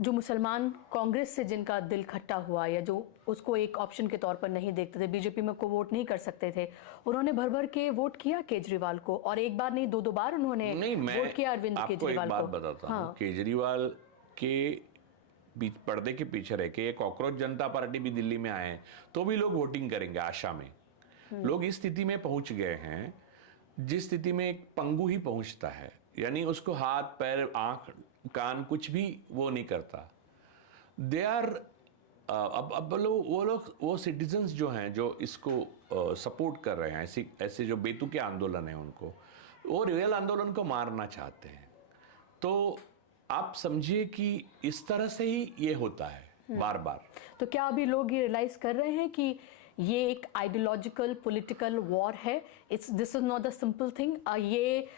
जो मुसलमान कांग्रेस से जिनका दिल खट्टा हुआ या जो उसको एक ऑप्शन के तौर पर नहीं देखते थे, बीजेपी में को वोट नहीं कर सकते थे, उन्होंने भर भर के वोट किया केजरीवाल को, और एक बार नहीं दो बार उन्होंने वोट किया अरविंद केजरीवाल को। आपको एक बात बताता हूं, केजरीवाल के पर्दे के पीछे रह के कॉकरोच जनता पार्टी भी दिल्ली में आए तो भी लोग वोटिंग करेंगे आशा में। लोग इस स्थिति में पहुंच गए हैं जिस स्थिति में एक पंगु ही पहुंचता है, यानी उसको हाथ पैर आंख कान कुछ भी वो नहीं करता। दे आर अब वो सिटीजन्स जो हैं जो इसको सपोर्ट कर रहे हैं, ऐसे जो बेतुके आंदोलन है उनको, वो रियल आंदोलन को मारना चाहते हैं। तो आप समझिए कि इस तरह से ही ये होता है बार बार। तो क्या अभी लोग ये रियलाइज कर रहे हैं कि ये एक आइडियोलॉजिकल पॉलिटिकल वॉर है? This is not the simple thing. ये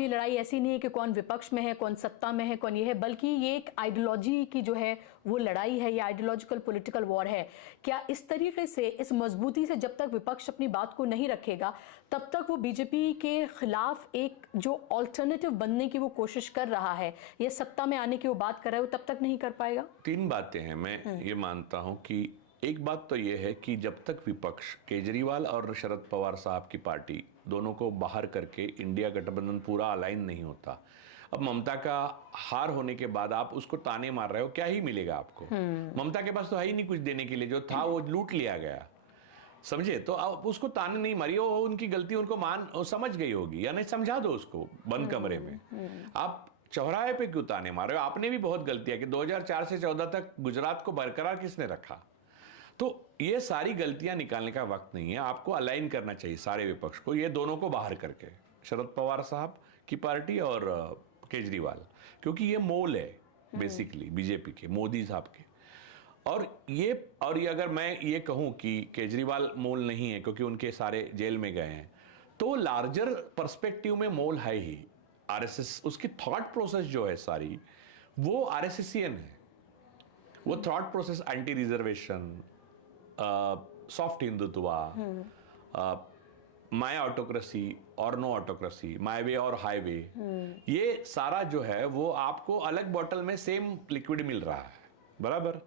लड़ाई ऐसी नहीं है कि कौन विपक्ष में है, कौन सत्ता में है, कौन ये है, बल्कि ये एक आइडियोलॉजी की जो है वो लड़ाई है, ये आइडियोलॉजिकल पॉलिटिकल वॉर है। क्या इस तरीके से, इस मजबूती से जब तक विपक्ष अपनी बात को नहीं रखेगा तब तक वो बीजेपी के खिलाफ एक जो ऑल्टरनेटिव बनने की वो कोशिश कर रहा है, ये सत्ता में आने की वो बात कर रहा है, वो तब तक नहीं कर पाएगा? तीन बातें हैं। मैं ये मानता हूं कि एक बात तो यह है कि जब तक विपक्ष केजरीवाल और शरद पवार साहब की पार्टी दोनों को बाहर करके इंडिया गठबंधन पूरा अलाइन नहीं होता, अब ममता का हार होने के बाद आप उसको ताने मार रहे हो, क्या ही मिलेगा आपको? ममता के पास तो है ही नहीं कुछ देने के लिए, जो था वो लूट लिया गया, समझे? तो आप उसको ताने नहीं मारिए, वो उनकी गलती उनको समझ गई होगी, या नहीं समझा दो उसको बंद कमरे में। आप चौराहे पे क्यों ताने मार रहे हो? आपने भी बहुत गलतियां की। 2004 से 14 तक गुजरात को बरकरार किसने रखा? तो ये सारी गलतियां निकालने का वक्त नहीं है। आपको अलाइन करना चाहिए सारे विपक्ष को, ये दोनों को बाहर करके, शरद पवार साहब की पार्टी और केजरीवाल, क्योंकि ये मोल है बेसिकली बीजेपी के, मोदी साहब के। और ये अगर मैं ये कहूं कि केजरीवाल मोल नहीं है क्योंकि उनके सारे जेल में गए हैं, तो लार्जर पर्सपेक्टिव में मोल है ही। आरएसएस, उसकी थॉट प्रोसेस जो है सारी, वो आरएसएसियन है। वो thought process anti reservation, soft Hindutva, my autocracy और नो ऑटोक्रेसी, माय वे और हाईवे, ये सारा जो है वो आपको अलग बॉटल में सेम लिक्विड मिल रहा है, बराबर?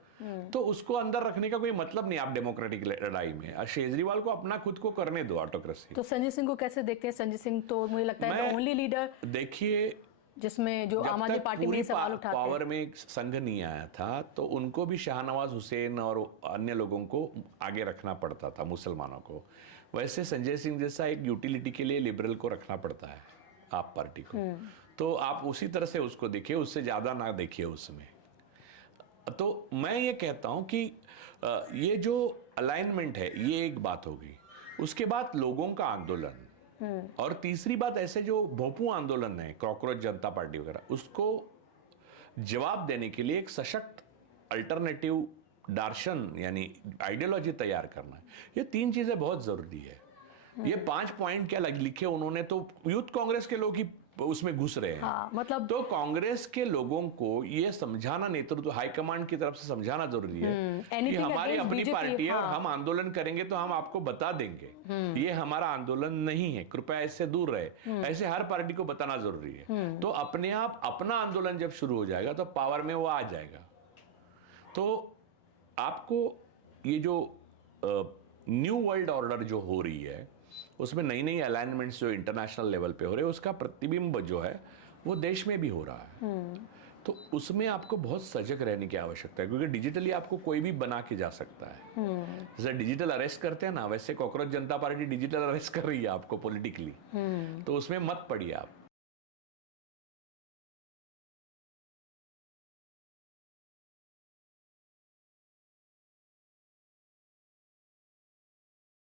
तो उसको अंदर रखने का कोई मतलब नहीं आप डेमोक्रेटिक लड़ाई में। केजरीवाल को अपना खुद को करने दो ऑटोक्रेसी। तो संजय सिंह को कैसे देखते हैं? संजय सिंह तो मुझे लगता है ओनली लीडर, देखिए, जिसमें जो आम आदमी पार्टी में सवाल उठाते हैं। पावर में संघ नहीं आया था तो उनको भी शाहनवाज हुसैन और अन्य लोगों को आगे रखना पड़ता था, मुसलमानों को। वैसे संजय सिंह जैसा एक यूटिलिटी के लिए लिबरल को रखना पड़ता है आप पार्टी को। तो आप उसी तरह से उसको देखिए, उससे ज्यादा ना देखिए उसमें। तो मैं ये कहता हूं कि ये जो अलाइनमेंट है ये एक बात होगी, उसके बाद लोगों का आंदोलन, और तीसरी बात ऐसे जो भोपू आंदोलन है, कॉकरोच जनता पार्टी वगैरह, उसको जवाब देने के लिए एक सशक्त अल्टरनेटिव दर्शन यानी आइडियोलॉजी तैयार करना है। ये तीन चीजें बहुत जरूरी है। ये 5 पॉइंट क्या लिखे उन्होंने, तो यूथ कांग्रेस के लोग ही उसमें घुस रहे हैं। हाँ, मतलब तो कांग्रेस के लोगों को ये समझाना, नेतृत्व हाईकमांड की तरफ से समझाना जरूरी है कि हमारी अपनी पार्टी है और हम आंदोलन करेंगे तो हम आपको बता देंगे ये हमारा आंदोलन नहीं है, कृपया इससे दूर रहे। ऐसे हर पार्टी को बताना जरूरी है। तो अपने आप अपना आंदोलन जब शुरू हो जाएगा तो पावर में वो आ जाएगा। तो आपको ये जो न्यू वर्ल्ड ऑर्डर जो हो रही है, उसमें नई नई अलाइनमेंट्स जो इंटरनेशनल लेवल पे हो रहे हैं, उसका प्रतिबिंब जो है वो देश में भी हो रहा है। तो उसमें आपको बहुत सजग रहने की आवश्यकता है, क्योंकि डिजिटली आपको कोई भी बना के जा सकता है। जैसे डिजिटल अरेस्ट करते हैं ना, वैसे कॉकरोच जनता पार्टी डिजिटल अरेस्ट कर रही है आपको पॉलिटिकली। तो उसमें मत पड़िए आप।